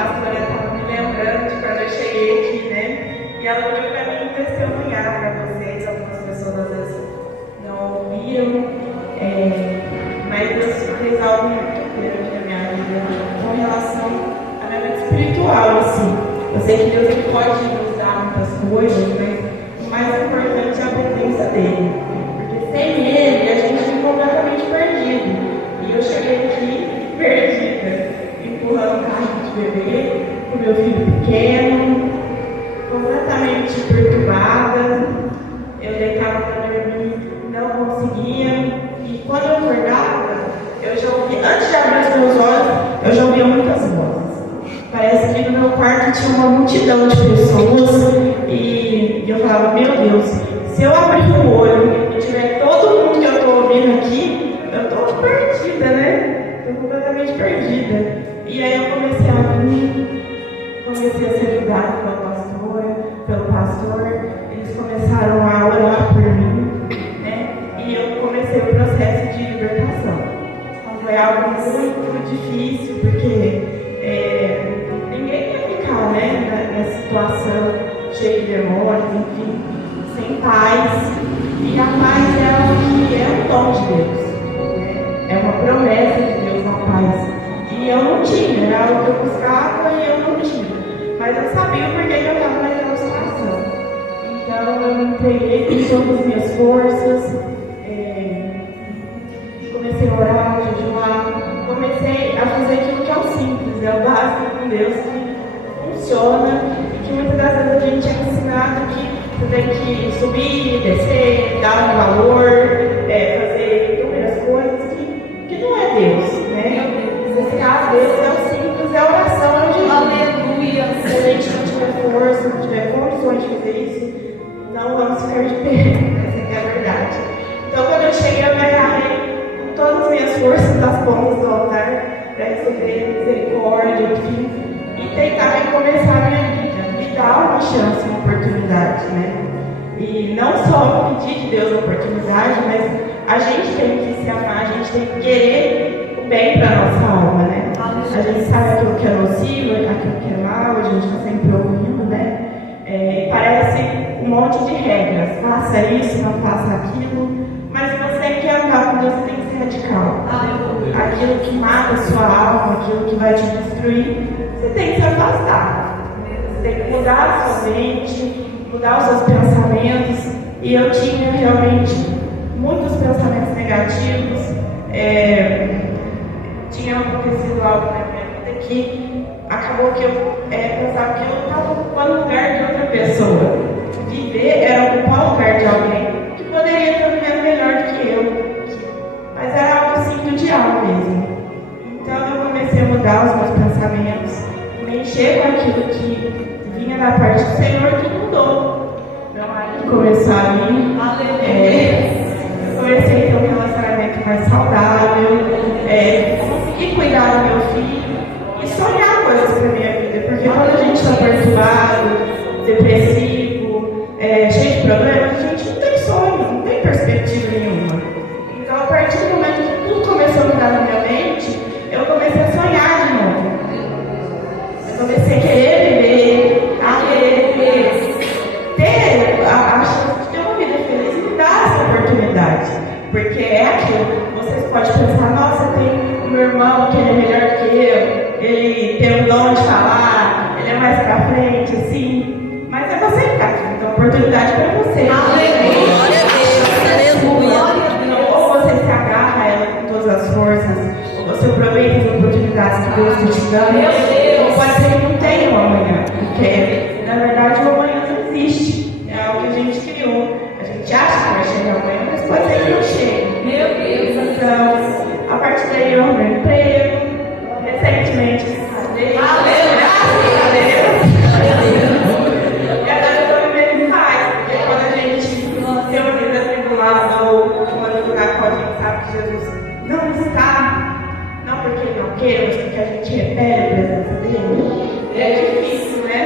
pastora estava me lembrando de quando eu cheguei aqui, né? E ela pediu para mim testemunhar para vocês. Algumas pessoas às vezes não ouviram, mas Deus fez algo muito grande na minha vida com relação à minha vida espiritual, assim. Eu sei que Deus ele pode nos dar muitas coisas, mas o mais importante é a presença dele. Porque sem ele a gente fica completamente perdido. E eu cheguei aqui perdida, empurrando carrinho de bebê, com meu filho pequeno, completamente perturbada. Eu deitava para dormir, não conseguia. E quando eu acordava, eu já ouvia, antes de abrir os meus olhos, eu já ouvia muitas vozes. Parece que no meu quarto tinha uma multidão de pessoas e eu falava, meu Deus, se eu abrir o olho e tiver todo mundo que eu estou ouvindo aqui, eu estou perdida, né? Estou completamente perdida. E aí eu comecei a vir, comecei a ser ajudada pelo pastor, eles começaram a orar por mim, né? E eu comecei o processo de libertação. Então foi algo muito difícil, porque ninguém ia ficar, né, nessa situação cheia de demônios, enfim, sem paz. E a paz é algo que é um dom de Deus, né? É uma promessa de Deus, a paz. E eu não tinha, era algo que eu buscava e eu não tinha. Mas eu sabia o porquê que eu estava naquela situação. Então eu me entreguei com todas as minhas forças, comecei a orar, a jejuar, comecei a fazer aquilo que é o simples, é o básico com Deus, que funciona e que muitas das vezes a gente é ensinado que você tem que subir, descer, dar um valor, fazer inúmeras coisas que não é Deus, né? Buscar Deus é o simples, é a oração, é o jejum. Aleluia! Se a gente não tiver força, não tiver condições de fazer isso, não vamos ficar de pé. Essa é a verdade. Então, quando eu cheguei, eu me agarrei com todas as minhas forças das pontas do altar para receber misericórdia, enfim, e tentar recomeçar a minha vida, me dar uma chance, uma oportunidade, né? E não só pedir de Deus a oportunidade, mas a gente tem que se amar, a gente tem que querer o bem para a nossa alma, né? A gente sabe aquilo que é nocivo, aquilo que é mal, a gente está sempre ouvindo, né? Parece um monte de regras, faça isso, não faça aquilo, mas se você quer andar com Deus, você tem que ser radical. Aquilo que mata a sua alma, aquilo que vai te destruir, você tem que se afastar. Você tem que mudar a sua mente, mudar os seus pensamentos. E eu tinha realmente muitos pensamentos negativos. Tinha acontecido algo na minha vida que acabou que eu pensava que eu estava ocupando o lugar de outra pessoa. Viver era ocupar o lugar de alguém que poderia estar vivendo melhor do que eu. Mas era algo assim do diabo mesmo. Então eu comecei a mudar os meus pensamentos, me encher com aquilo que vinha da parte do Senhor, que mudou. Meu marido começou a vir. Eu comecei a ter um relacionamento mais saudável, consegui cuidar do meu filho e sonhar coisas para a minha vida. Porque quando a gente está perturbado, depressivo, cheio de problemas, a gente não tem sonho, não tem perspectiva nenhuma. Então, a partir do momento que tudo começou a mudar na minha mente, eu comecei a sonhar de novo. Eu comecei a querer viver, a querer ter a chance de ter uma vida feliz e me dar essa oportunidade. Porque é aquilo. Vocês podem pensar, nossa, tem um meu irmão que ele é melhor que eu, ele tem um dom de falar, ele é mais pra frente, assim. Mas é você que está aqui, então a oportunidade é para você. Aleluia! Ou você se agarra a ela com todas as forças, ou você aproveita as oportunidades que Deus está te dando, ou pode ser que não tenha um amanhã, porque na verdade o amanhã não existe, é algo que a gente criou. A gente acha que vai chegar amanhã, mas pode ser que não chegue. Meu Deus! Então, a partir daí eu arrumei emprego, recentemente casei. Aleluia! E agora eu estou vivendo em paz, porque quando a gente tem uma vida atribulada ou uma dificuldade com a gente sabe que Jesus não está, não porque ele não queira, mas porque a gente repele a presença dele, é difícil, né?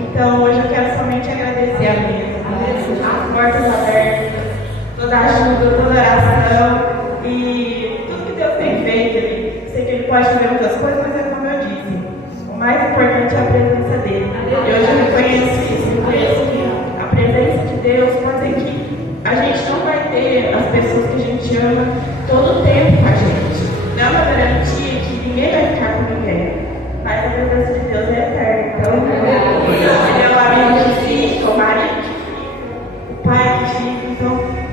Então hoje eu quero somente agradecer a Deus, as portas abertas, toda a ajuda, toda a oração e tudo que Deus tem feito. Sei que ele pode fazer outras coisas, mas é como eu disse, o mais importante pessoas que a gente ama todo o tempo com a gente. Não é uma garantia que ninguém vai ficar com ninguém. Mas a presença de Deus é eterna. Então, Ele é o amigo que fica, o marido que fica, o pai que fica. Então,